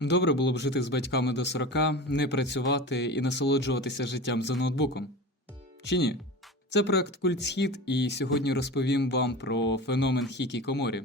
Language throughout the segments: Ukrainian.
Добре було б жити з батьками до 40, не працювати і насолоджуватися життям за ноутбуком. Чи ні? Це проект Культ Схід, і сьогодні розповім вам про феномен хікі-коморі.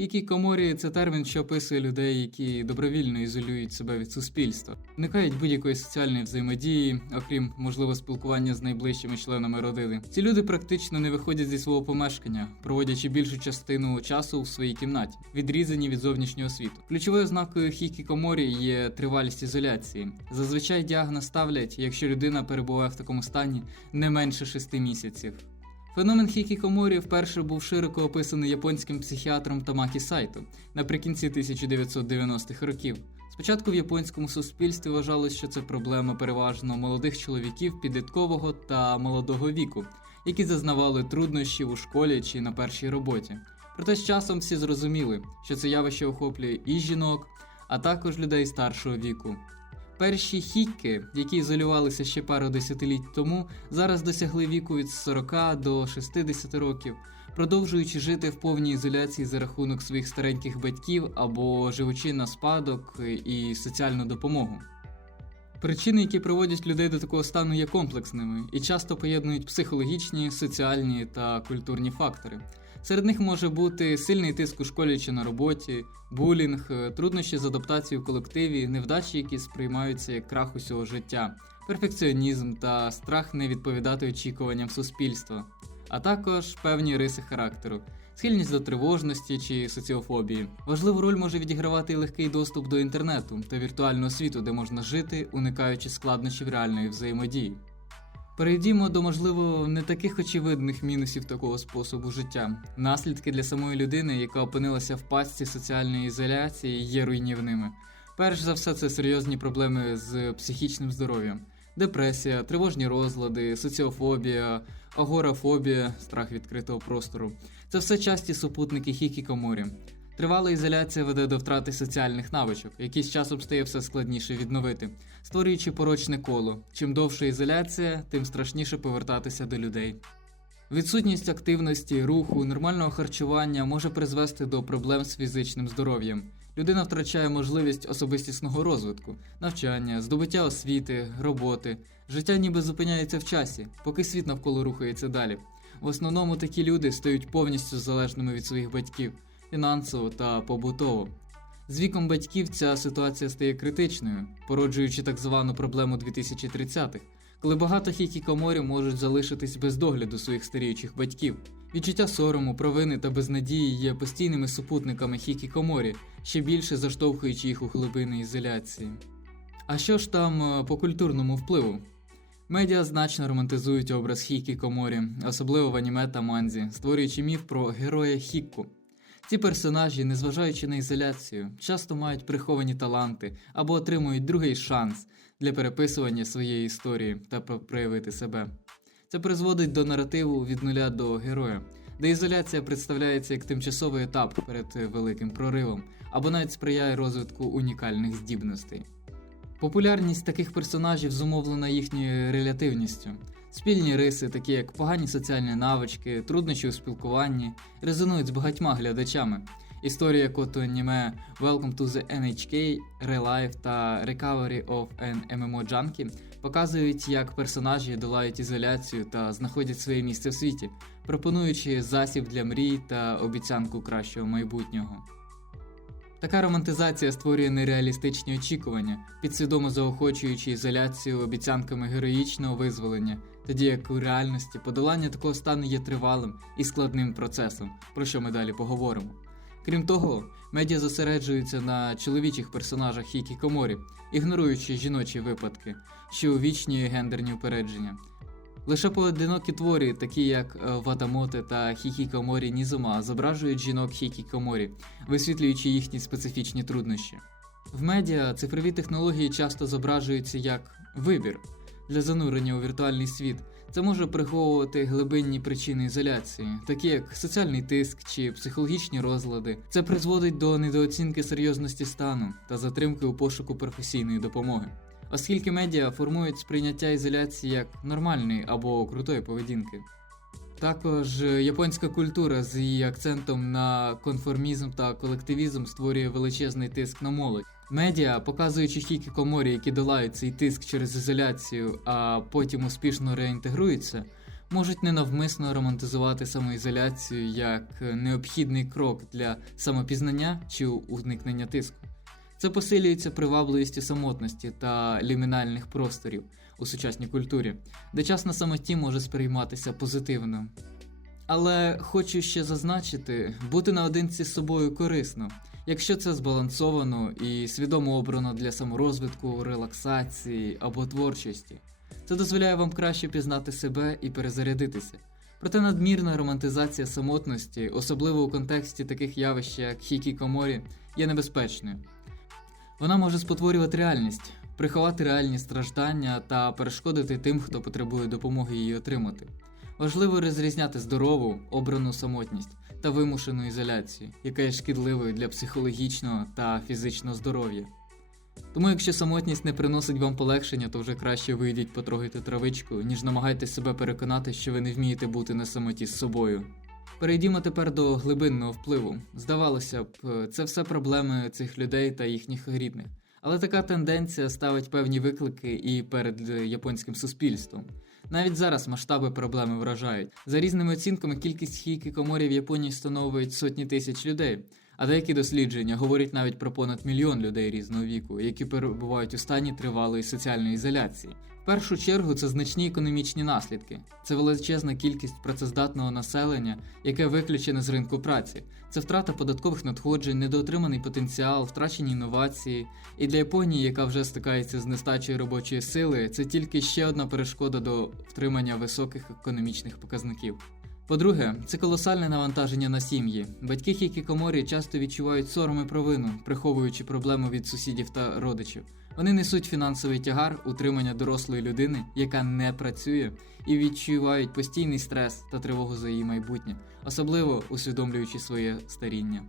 Хікі-коморі це термін, що описує людей, які добровільно ізолюють себе від суспільства, уникають будь-якої соціальної взаємодії, окрім можливо спілкування з найближчими членами родини. Ці люди практично не виходять зі свого помешкання, проводячи більшу частину часу в своїй кімнаті, відрізані від зовнішнього світу. Ключовою ознакою хікі-коморі є тривалість ізоляції. Зазвичай діагноз ставлять, якщо людина перебуває в такому стані не менше 6 місяців. Феномен хікікоморі вперше був широко описаний японським психіатром Тамакі Сайто наприкінці 1990-х років. Спочатку в японському суспільстві вважалось, що це проблема переважно молодих чоловіків підліткового та молодого віку, які зазнавали труднощів у школі чи на першій роботі. Проте з часом всі зрозуміли, що це явище охоплює і жінок, а також людей старшого віку. Перші хікки, які ізолювалися ще пару десятиліть тому, зараз досягли віку від 40 до 60 років, продовжуючи жити в повній ізоляції за рахунок своїх стареньких батьків або живучи на спадок і соціальну допомогу. Причини, які приводять людей до такого стану, є комплексними і часто поєднують психологічні, соціальні та культурні фактори. Серед них може бути сильний тиск у школі чи на роботі, булінг, е, труднощі з адаптацією в колективі, невдачі, які сприймаються як крах усього життя, перфекціонізм та страх не відповідати очікуванням суспільства, а також певні риси характеру, схильність до тривожності чи соціофобії. Важливу роль може відігравати і легкий доступ до інтернету та віртуального світу, де можна жити, уникаючи складнощів реальної взаємодії. Перейдімо до, можливо, не таких очевидних мінусів такого способу життя. Наслідки для самої людини, яка опинилася в пастці соціальної ізоляції, є руйнівними. Перш за все, це серйозні проблеми з психічним здоров'ям. Депресія, тривожні розлади, соціофобія, агорафобія, страх відкритого простору. Це все часті супутники хікікоморі. Тривала ізоляція веде до втрати соціальних навичок, які з часом стає все складніше відновити, створюючи порочне коло. Чим довша ізоляція, тим страшніше повертатися до людей. Відсутність активності, руху, нормального харчування може призвести до проблем з фізичним здоров'ям. Людина втрачає можливість особистісного розвитку, навчання, здобуття освіти, роботи. Життя ніби зупиняється в часі, поки світ навколо рухається далі. В основному такі люди стають повністю залежними від своїх батьків фінансово та побутово. З віком батьків ця ситуація стає критичною, породжуючи так звану проблему 2030-х, коли багато хікікоморів можуть залишитись без догляду своїх старіючих батьків. Відчуття сорому, провини та безнадії є постійними супутниками хікікоморі, ще більше заштовхуючи їх у глибини ізоляції. А що ж там е, по культурному впливу? Медіа значно романтизують образ Хікі Коморі, особливо в аніме та манзі, створюючи міф про героя Хікку. Ці персонажі, незважаючи на ізоляцію, часто мають приховані таланти або отримують другий шанс для переписування своєї історії та про- проявити себе. Це призводить до наративу від нуля до героя, де ізоляція представляється як тимчасовий етап перед великим проривом, або навіть сприяє розвитку унікальних здібностей. Популярність таких персонажів зумовлена їхньою релятивністю. Спільні риси, такі як погані соціальні навички, труднощі у спілкуванні, резонують з багатьма глядачами. Історія кото аніме Welcome to the NHK, Relive та Recovery of an MMO Junkie показують, як персонажі долають ізоляцію та знаходять своє місце в світі, пропонуючи засіб для мрій та обіцянку кращого майбутнього. Така романтизація створює нереалістичні очікування, підсвідомо заохочуючи ізоляцію обіцянками героїчного визволення, тоді як у реальності подолання такого стану є тривалим і складним процесом, про що ми далі поговоримо. Крім того, медіа зосереджуються на чоловічих персонажах Хікі Коморі, ігноруючи жіночі випадки, що увічнює гендерні упередження. Лише поодинокі твори, такі як е, Ватамоте та Хікікоморі Нізума, зображують жінок Хікікоморі, висвітлюючи їхні специфічні труднощі. В медіа цифрові технології часто зображуються як вибір для занурення у віртуальний світ. Це може приховувати глибинні причини ізоляції, такі як соціальний тиск чи психологічні розлади. Це призводить до недооцінки серйозності стану та затримки у пошуку професійної допомоги. Оскільки медіа формують сприйняття ізоляції як нормальної або крутої поведінки. Також японська культура з її акцентом на конформізм та колективізм створює величезний тиск на молодь. Медіа, показуючи хікікоморі, які долають цей тиск через ізоляцію, а потім успішно реінтегруються, можуть ненавмисно романтизувати самоізоляцію як необхідний крок для самопізнання чи уникнення тиску. Це посилюється привабливістю самотності та лімінальних просторів у сучасній культурі, де час на самоті може сприйматися позитивно. Але хочу ще зазначити, бути наодинці з собою корисно, якщо це збалансовано і свідомо обрано для саморозвитку, релаксації або творчості. Це дозволяє вам краще пізнати себе і перезарядитися. Проте надмірна романтизація самотності, особливо у контексті таких явищ, як хікікоморі, є небезпечною. Вона може спотворювати реальність, приховати реальні страждання та перешкодити тим, хто потребує допомоги її отримати. Важливо розрізняти здорову, обрану самотність та вимушену ізоляцію, яка є шкідливою для психологічного та фізичного здоров'я. Тому, якщо самотність не приносить вам полегшення, то вже краще вийдіть потрогайте травичку, ніж намагайтесь себе переконати, що ви не вмієте бути на самоті з собою. Перейдімо тепер до глибинного впливу. Здавалося б, це все проблеми цих людей та їхніх рідних. Але така тенденція ставить певні виклики і перед японським суспільством. Навіть зараз масштаби проблеми вражають. За різними оцінками, кількість хікікоморі в Японії становить сотні тисяч людей. А деякі дослідження говорять навіть про понад мільйон людей різного віку, які перебувають у стані тривалої соціальної ізоляції. Першу чергу це значні економічні наслідки. Це величезна кількість працездатного населення, яке виключене з ринку праці. Це втрата податкових надходжень, недоотриманий потенціал, втрачені інновації. І для Японії, яка вже стикається з нестачею робочої сили, це тільки ще одна перешкода до втримання високих економічних показників. По-друге, це колосальне навантаження на сім'ї. Батьки хікікоморі часто відчувають сором і провину, приховуючи проблеми від сусідів та родичів. Вони несуть фінансовий тягар утримання дорослої людини, яка не працює, і відчувають постійний стрес та тривогу за її майбутнє, особливо усвідомлюючи своє старіння.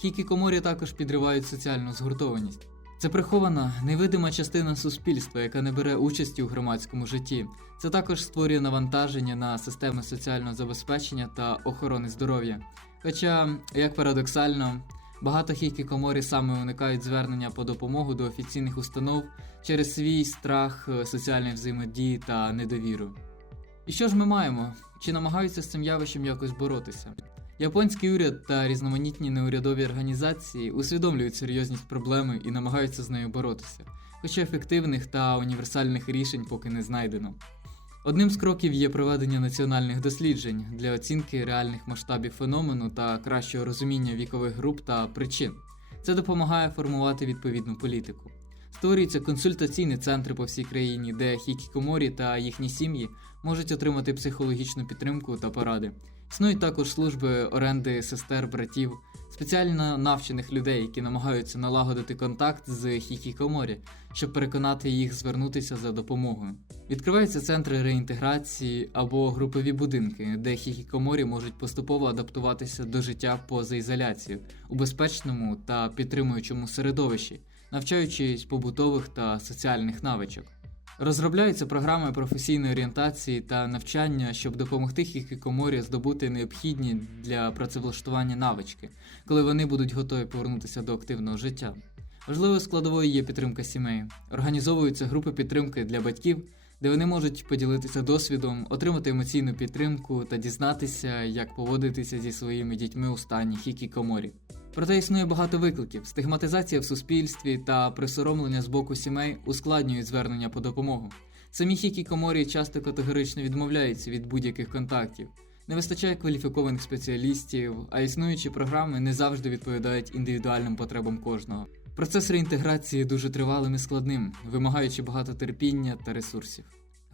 Хікікоморі також підривають соціальну згуртованість. Це прихована невидима частина суспільства, яка не бере участі у громадському житті. Це також створює навантаження на системи соціального забезпечення та охорони здоров'я. Хоча, як парадоксально, багато хікікоморі саме уникають звернення по допомогу до офіційних установ через свій страх е, соціальної взаємодії та недовіру. І що ж ми маємо? Чи намагаються з цим явищем якось боротися? Японський уряд та різноманітні неурядові організації усвідомлюють серйозність проблеми і намагаються з нею боротися, хоча ефективних та універсальних рішень поки не знайдено. Одним з кроків є проведення національних досліджень для оцінки реальних масштабів феномену та кращого розуміння вікових груп та причин. Це допомагає формувати відповідну політику. Створюються консультаційні центри по всій країні, де хікікоморі та їхні сім'ї можуть отримати психологічну підтримку та поради. Існують також служби оренди сестер, братів, спеціально навчених людей, які намагаються налагодити контакт з хікікоморі, щоб переконати їх звернутися за допомогою. Відкриваються центри реінтеграції або групові будинки, де хікікоморі можуть поступово адаптуватися до життя поза ізоляцією у безпечному та підтримуючому середовищі, навчаючись побутових та соціальних навичок. Розробляються програми професійної орієнтації та навчання, щоб допомогти хікікоморі здобути необхідні для працевлаштування навички, коли вони будуть готові повернутися до активного життя. Важливою складовою є підтримка сімей. Організовуються групи підтримки для батьків, де вони можуть поділитися досвідом, отримати емоційну підтримку та дізнатися, як поводитися зі своїми дітьми у стані хікікоморі. Проте існує багато викликів: стигматизація в суспільстві та присоромлення з боку сімей ускладнюють звернення по допомогу. Самі хікікоморі часто категорично відмовляються від будь-яких контактів. Не вистачає кваліфікованих спеціалістів, а існуючі програми не завжди відповідають індивідуальним потребам кожного. Процес реінтеграції дуже тривалим і складним, вимагаючи багато терпіння та ресурсів.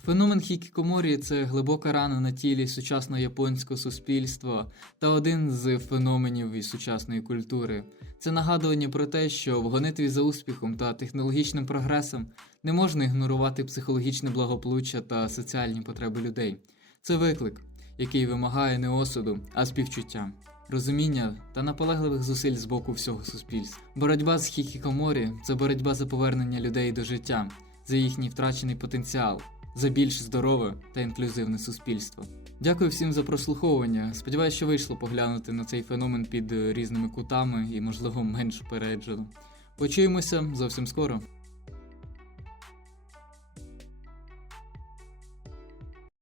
Феномен хікікоморі це глибока рана на тілі сучасного японського суспільства та один з феноменів сучасної культури. Це нагадування про те, що в гонитві за успіхом та технологічним прогресом не можна ігнорувати психологічне благополуччя та соціальні потреби людей. Це виклик, який вимагає не осуду, а співчуття, розуміння та наполегливих зусиль з боку всього суспільства. Боротьба з хікікоморі це боротьба за повернення людей до життя, за їхній втрачений потенціал за більш здорове та інклюзивне суспільство. Дякую всім за прослуховування. Сподіваюсь, що вийшло поглянути на цей феномен під е, різними кутами і, можливо, менш упереджено. Почуємося зовсім скоро.